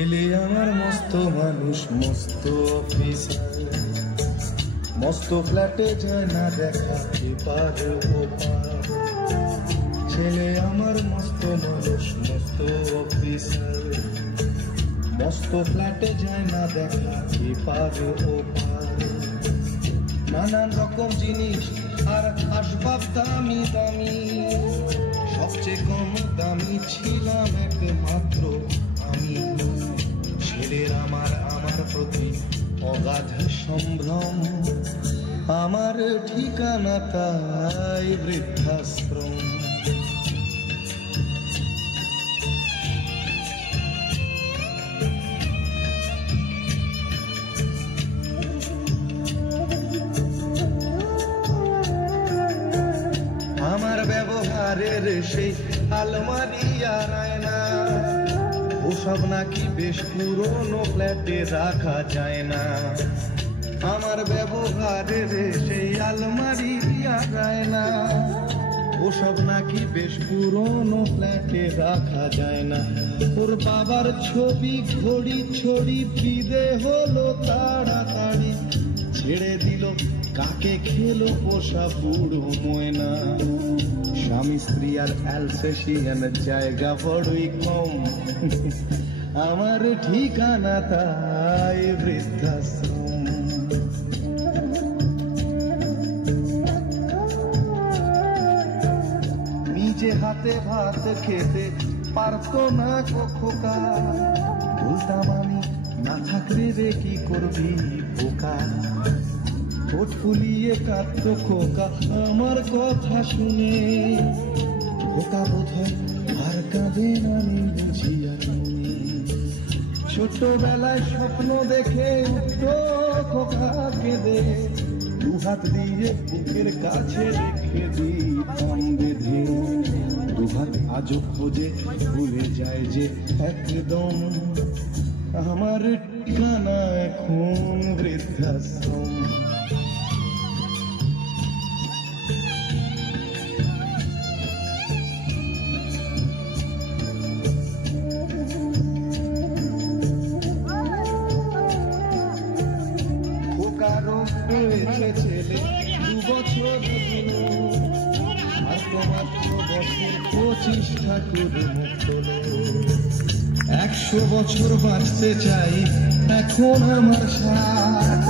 ছেলে আমার মস্ত মানুষ, মস্ত অফিসার, মস্ত ফ্ল্যাটে যায় না দেখা এপার ওপার। ছেলে আমার মস্ত মানুষ, মস্ত অফিসার, মস্ত ফ্ল্যাটে যায় না দেখা এপার ওপার। নানান রকম জিনিস আর আসবাব দামি দামি, সবচেয়ে কম দামি ছিলাম একমাত্র আমি। ছেলের আমার প্রতি অগাধ সম্ভ্রম, আমার ঠিকানা তাই বৃদ্ধাশ্রম। আমার ব্যবহারের সেই আলমারি আর আয়না, ওসব নাকি বেশ পুরনো ফ্ল্যাটে রাখা যায় না। আমার ব্যবহারের সেই আলমারি আর আয়না, ওসব নাকি বেশ পুরনো ফ্ল্যাটে রাখা যায় না। ওর বাবার ছবি ঘড়ি ছড়ি বিদে হলো তাড়াতাড়ি, ছেড়ে দিল কাকে খেলো পোষা বুড়ো ময়না। স্বামী স্ত্রী আর অ্যালসেশিয়ান জায়গা বড়ই কম, আমার ঠিকানা তাই বৃদ্ধাশ্রম। নিজে হাতে ভাত খেতে পারতো না খোকা, বলতাম আমি না থাকলে রে কি করবি বোকা। ঠোঁট ফুলিয়ে কাঁদতো খোকা আমার কথা শুনে, খোকা বোধহয় আর কাঁদে না আমি বুঝিয়া শুনে। ছোটবেলায় স্বপ্ন দেখে উঠতো খোকা কেঁদে, দুহাত দিয়ে বুকের কাছে রেখে দিতাম বেঁধে। দুহাত আজও খোঁজে ভুলে যায় যে একদম, আমার ঠিকানা এখন বৃদ্ধাশ্রম। ছেলে 2 বছর হলো, আর তোমার বছর 25 ঠাকুর মুখ হলো। 100 বছর বাঁচতে চাই এখন আমার 60,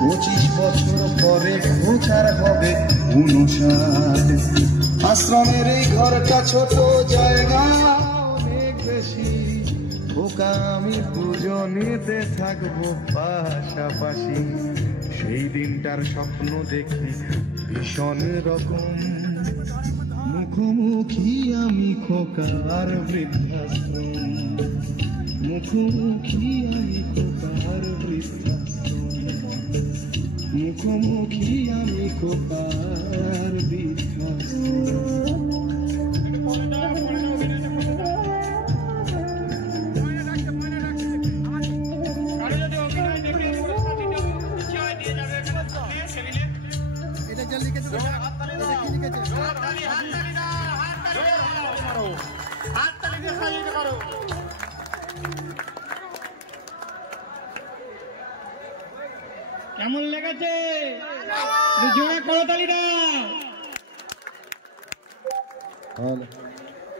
25 বছর পরে খোঁচার হবে 59। আশ্রমের এই ঘরটা ছোট, জায়গা অনেক বেশি, খোকা আমি দুজনেতে থাকবো পাশাপাশি। সেই দিনটার স্বপ্ন দেখি ভীষণ রকম, মুখোমুখি আমি খোকার বৃদ্ধাশ্রম। মুখোমুখি আমি খোকার বৃদ্ধাশ্রম, মুখোমুখি আমি খোকার বৃদ্ধাশ্রম। কেমন লেগেছে? জোরে করতালি দাও।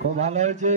খুব ভালো হয়েছে।